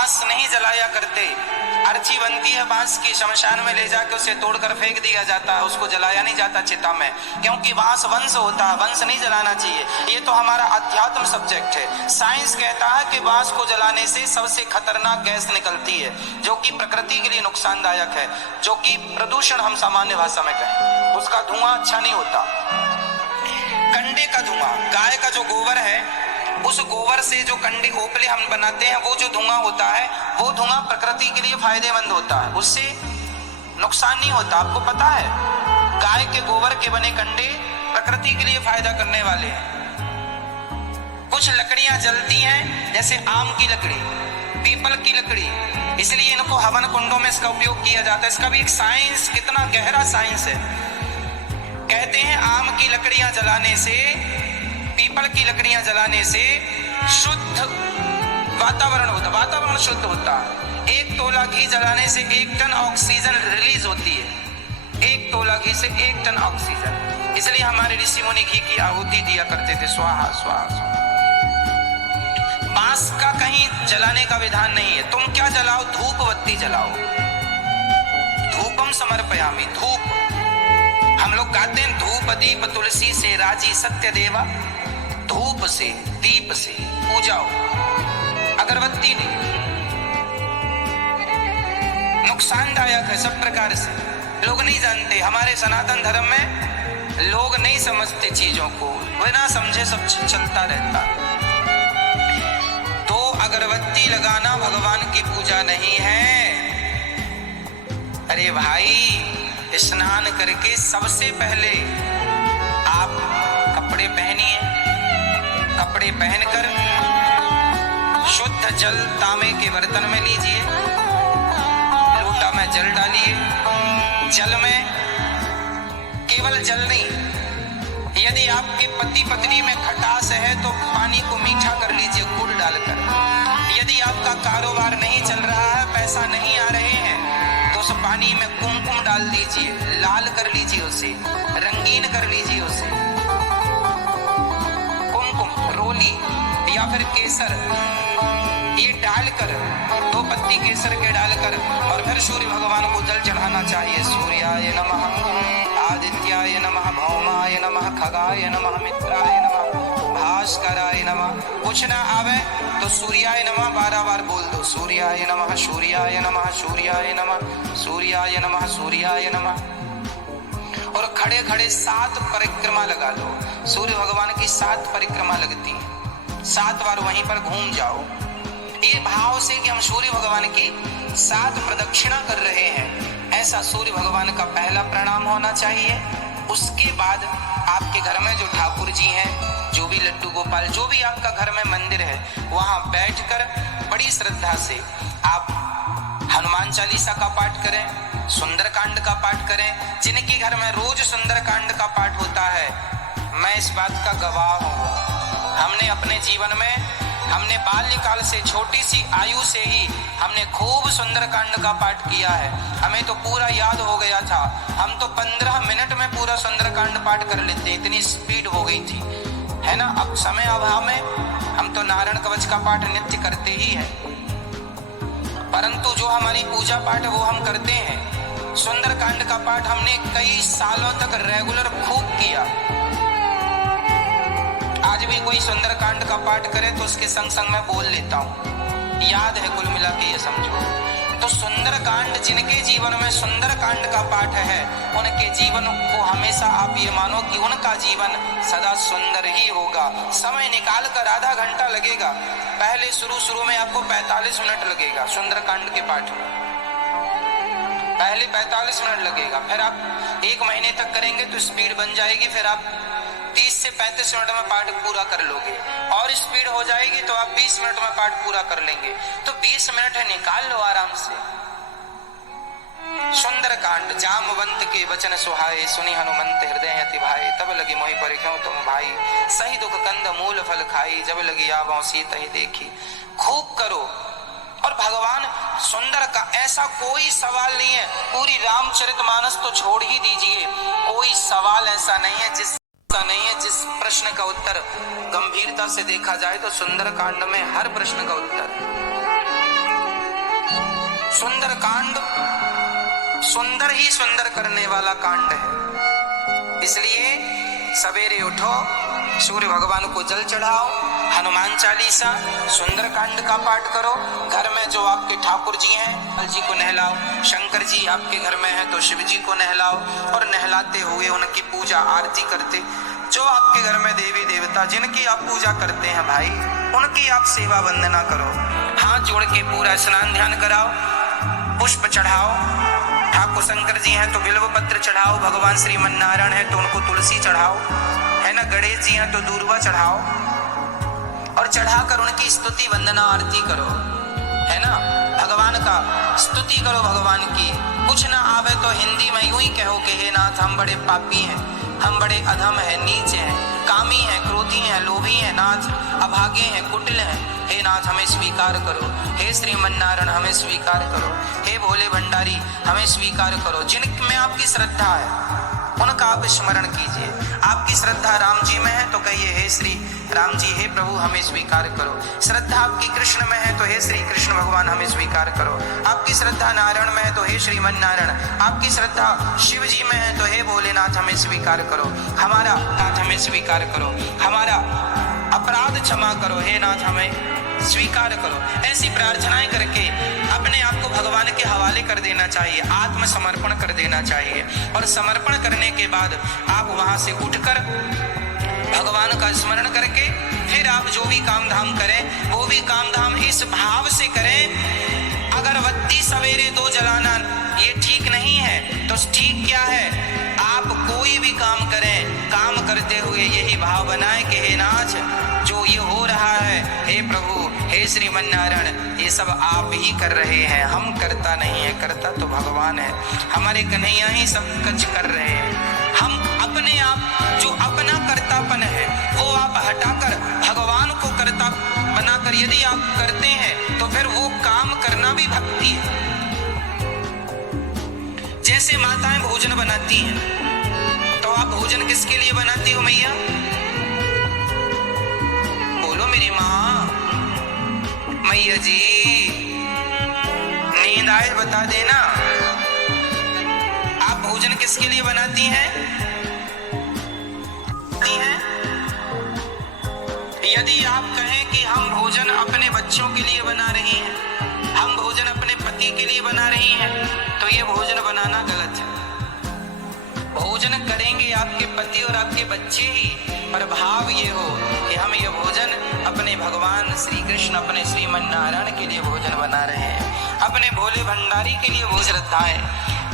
बांस नहीं जलाया करते। अर्ची बनती है बांस की, शमशान में ले जाके उसे तोड़कर फेंक दिया जाता है, उसको जलाया नहीं जाता चिता में, क्योंकि बांस वंश होता है, वंश नहीं जलाना चाहिए। ये तो हमारा अध्यात्म सब्जेक्ट है। साइंस कहता है कि बांस को जलाने से सबसे खतरनाक गैस निकलती है, जो कि प्रकृति के लिए नुकसानदायक है, जो कि प्रदूषण हम सामान्य भाषा में कहें। उसका धुआं अच्छा नहीं होता। कंडे का धुआं, गाय का जो गोबर है, उस गोबर से जो कंडे ओपले हम बनाते हैं, वो जो धुआं होता है, वो धुआं प्रकृति के लिए फायदेमंद होता है, उससे नुकसान नहीं होता। आपको पता है, गाय के गोबर के बने कंडे प्रकृति के लिए फायदा करने वाले हैं। कुछ लकड़ियां जलती हैं, जैसे आम की लकड़ी, पीपल की लकड़ी, इसलिए इनको हवन कुंडों में इसका उपयोग किया जाता है। इसका भी एक साइंस, कितना गहरा साइंस है। कहते हैं आम की लकड़ियां जलाने से, पीपल की लकड़ियां जलाने से शुद्ध वातावरण होता, वातावरण शुद्ध होता है। 1 तोला घी जलाने से 1 टन ऑक्सीजन रिलीज होती है। 1 तोला घी से 1 टन ऑक्सीजन। इसलिए हमारे ऋषि मुनि घी की आहुति दिया करते थे, स्वाहा स्वाहा स्वाहा। बांस का कहीं जलाने का विधान नहीं है। तुम क्या जलाओ? धूप बत्ती जलाओ। धूपम समर्पयामि, धूप। हम लोग गाते हैं, धूप दीप तुलसी से राजी सत्य देवा। धूप से, दीप से पूजाओ, अगरबत्ती नहीं। नुकसानदायक है सब प्रकार से, लोग नहीं जानते। हमारे सनातन धर्म में लोग नहीं समझते चीजों को, बिना समझे सब चलता रहता। तो अगरबत्ती लगाना भगवान की पूजा नहीं है। अरे भाई, स्नान करके सबसे पहले आप कपड़े पहनिए, कपड़े पहनकर शुद्ध जल तांबे के बर्तन में लीजिए, लोटा में जल डालिए। जल में केवल जल नहीं, यदि आपके पति पत्नी में खटास है तो पानी को मीठा कर लीजिए गुड़ डालकर। यदि आपका कारोबार नहीं चल रहा है, पैसा नहीं आ रहे हैं, तो उस पानी में कुमकुम डाल दीजिए, लाल कर लीजिए उसे, रंगीन कर लीजिए उसे। कुमकुम, रोली या फिर केसर, ये डालकर, 2 पत्ती केसर के डालकर, और फिर सूर्य भगवान को जल चढ़ाना चाहिए। सूर्याय नमः, आदित्याय नमः, भौमाय नमः, खगाय नमः, मित्राय नमः, भास्कराय नमः। कुछ ना आवे तो सूर्याय नमः 12 बार बोल दो। सूर्याय नमः, सूर्याय नमः, सूर्याय नमः, सूर्याय नमः, सूर्याय नमः। और खड़े खड़े 7 परिक्रमा लगा दो। सूर्य भगवान की 7 परिक्रमा लगती है, 7 बार वहीं पर घूम जाओ, ये भाव से कि हम सूर्य भगवान की 7 प्रदक्षिणा कर रहे हैं। ऐसा सूर्य भगवान का पहला प्रणाम होना चाहिए। उसके बाद आपके घर में जो ठाकुर जी हैं, जो भी लड्डू गोपाल, जो भी आपका घर में मंदिर है, वहां बैठकर बड़ी श्रद्धा से आप हनुमान चालीसा का पाठ करें, सुंदरकांड का पाठ करें। जिनके घर में रोज सुंदरकांड का पाठ होता है, मैं इस बात का गवाह हूँ। हमने अपने जीवन में, हमने बाल्यकाल से, छोटी सी आयु से ही हमने खूब सुंदरकांड का पाठ किया है। हमें तो पूरा याद हो गया था। हम तो 15 मिनट में पूरा सुंदरकांड पाठ कर लेते, इतनी स्पीड हो गई थी, है ना। अब समय अभाव में हम तो नारायण कवच का पाठ नित्य करते ही हैं, परंतु जो हमारी पूजा पाठ वो हम करते हैं। सुंदरकांड का पाठ हमने कई सालों तक रेगुलर खूब किया। आज भी कोई सुंदरकांड का पाठ करे तो उसके संग संग मैं बोल लेता हूँ, याद है कुल मिला के, ये समझो। तो सुंदरकांड, जिनके जीवन में सुंदरकांड का पाठ है, उनके जीवन को हमेशा आप ये मानो कि उनका जीवन सदा सुंदर ही होगा। समय निकाल कर आधा घंटा लगेगा। पहले शुरू में आपको 45 मिनट लगेगा सुंदरकांड के पाठ में, पहले 45 मिनट लगेगा। फिर आप 1 महीने तक करेंगे तो स्पीड बन जाएगी। फिर आप 30 से 35 मिनट में पाठ पूरा कर लोगे, और स्पीड हो जाएगी तो आप 20 मिनट में पाठ पूरा कर लेंगे। तो 20 मिनट निकाल लो आराम से। सुंदरकांड, जामवंत के वचन सुहाए, सुनी हनुमंत हृदय अति भाए। तब लगी मोहि परिख्यों तुम भाई, सही दुख कंद मूल फल खाई। जब लगी आवो सीत ही देखी। खूब करो। और भगवान सुंदर का ऐसा कोई सवाल नहीं है, पूरी रामचरितमानस तो छोड़ ही दीजिए, कोई सवाल ऐसा नहीं है जिस प्रश्न का उत्तर गंभीरता से देखा जाए तो सुंदरकांड में हर प्रश्न का उत्तर। सुंदर कांड सुंदर ही सुंदर करने वाला कांड है। इसलिए सवेरे उठो, सूर्य भगवान को जल चढ़ाओ, हनुमान चालीसा सुंदर कांड का पाठ करो। घर में जो आपके ठाकुर जी हैं लाल जी को नहलाओ, शंकर जी आपके घर में हैं तो शिव जी को नहलाओ, और नहलाते हुए उनकी पूजा आरती करते। जो आपके घर में देवी देवता जिनकी आप पूजा करते हैं भाई, उनकी आप सेवा वंदना करो। हाथ जोड़ के पूरा स्नान ध्यान कराओ, पुष्प चढ़ाओ। ठाकुर शंकर जी हैं तो बिल्व पत्र चढ़ाओ, भगवान श्रीमन नारायण है तो उनको तुलसी चढ़ाओ, है ना, गणेश जी हैं तो दूर्वा चढ़ाओ, और चढ़ाकर उनकी स्तुति वंदना आरती करो, है ना। भगवान का स्तुति करो, भगवान की। कुछ ना आवे तो हिंदी में यूं ही कहो कि हे नाथ हम बड़े पापी हैं, हम बड़े अधम हैं, नीच हैं, कामी हैं, क्रोधी हैं, लोभी हैं नाथ, अभागे हैं, कुटिल हैं। हे नाथ हमें स्वीकार करो, हे श्रीमन नारायण हमें स्वीकार करो, हे भोले भंडारी हमें स्वीकार करो। जिनमें आपकी श्रद्धा है उनका आप स्मरण कीजिए। आपकी श्रद्धा राम जी में है तो कहिए हे श्री राम जी, हे प्रभु हमें स्वीकार करो। श्रद्धा आपकी कृष्ण में है तो हे श्री कृष्ण भगवान हमें स्वीकार करो। आपकी श्रद्धा नारायण में है तो हे श्रीमन नारायण, आपकी श्रद्धा शिव जी में है तो हे भोलेनाथ हमें स्वीकार करो, हमारा नाथ हमें स्वीकार करो, हमारा अपराध क्षमा करो, हे नाथ हमें स्वीकार करो। ऐसी प्रार्थनाएं करके अपने आप को भगवान के हवाले कर देना चाहिए, आत्मसमर्पण कर देना चाहिए। और समर्पण करने के बाद आप वहां से उठकर भगवान का स्मरण करके फिर आप जो भी काम धाम करें वो भी काम धाम इस भाव से करें। अगरबत्ती सवेरे 2 जलाना ये ठीक नहीं है तो ठीक क्या है, आप कोई भी काम करें, काम करते हुए यही भाव बनाएं कि हे नाथ जो ये हो रहा है, हे प्रभु, हे श्रीमन नारायण, ये सब आप ही कर रहे हैं, हम करता नहीं है, करता तो भगवान है, हमारे कन्हैया ही सब कुछ कर रहे हैं। हम अपने आप जो अपना कर्तापन है वो आप हटाकर भगवान को कर्ता बनाकर यदि आप करते हैं तो फिर वो काम करना भी भक्ति है। जैसे माताएं भोजन बनाती हैं तो आप भोजन किसके लिए बनाती हो मैया? बोलो मेरी माँ। मैया जी नींद आए बता देना, आप भोजन किसके लिए बनाती हैं? यदि आप कहें कि हम भोजन अपने बच्चों के लिए बना रही हैं, हम भोजन अपने पति के लिए बना रही हैं, तो ये भोजन बनाना गलत है। भोजन करेंगे आपके पति और आपके बच्चे ही, पर भाव ये हो कि हम ये भोजन अपने भगवान श्री कृष्ण, अपने श्रीमन नारायण के लिए भोजन बना रहे हैं, अपने भोले भंडारी के लिए भोजन श्रद्धा है,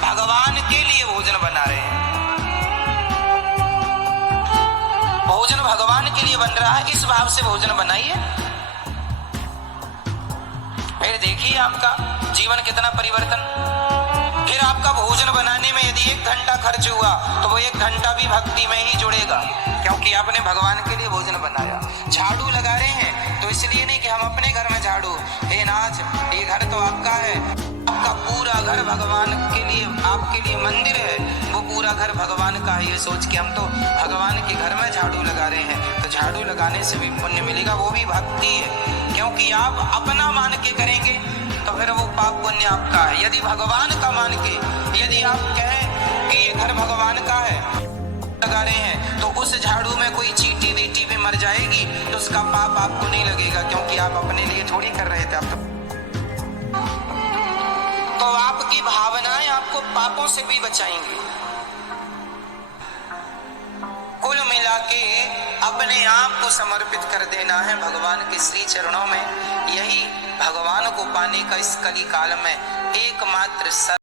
भगवान के लिए भोजन बना रहे हैं। भोजन भगवान के लिए बन रहा है, इस भाव से भोजन बनाइए, फिर देखिए आपका जीवन कितना परिवर्तन। फिर आपका भोजन बनाने में यदि 1 घंटा खर्च हुआ तो वो 1 घंटा भी भक्ति में ही जुड़ेगा, क्योंकि आपने भगवान के लिए भोजन बनाया। झाड़ू लगा रहे हैं तो इसलिए नहीं कि हम अपने घर में झाड़ू, हे नाथ ये घर तो आपका है, आपका पूरा घर भगवान के लिए, आपके लिए मंदिर है, वो पूरा घर भगवान का है, ये सोच के हम तो भगवान के घर में झाड़ू लगा रहे हैं, तो झाड़ू लगाने से भी पुण्य मिलेगा, वो भी भक्ति है। क्योंकि आप अपना मान के करेंगे तो फिर वो पाप पुण्य आपका है। यदि भगवान का मान के, यदि आप कहें कि ये घर भगवान का है लगा रहे हैं, तो उस झाड़ू में कोई चींटी वीटी भी मर जाएगी तो उसका पाप आपको नहीं लगेगा, क्योंकि आप अपने लिए थोड़ी कर रहे थे। आप तो आपकी भावनाएं आपको पापों से भी बचाएंगी। कुल मिला के अपने आप को समर्पित कर देना है भगवान के श्री चरणों में। यही भगवान को पाने का इस कली काल में एकमात्र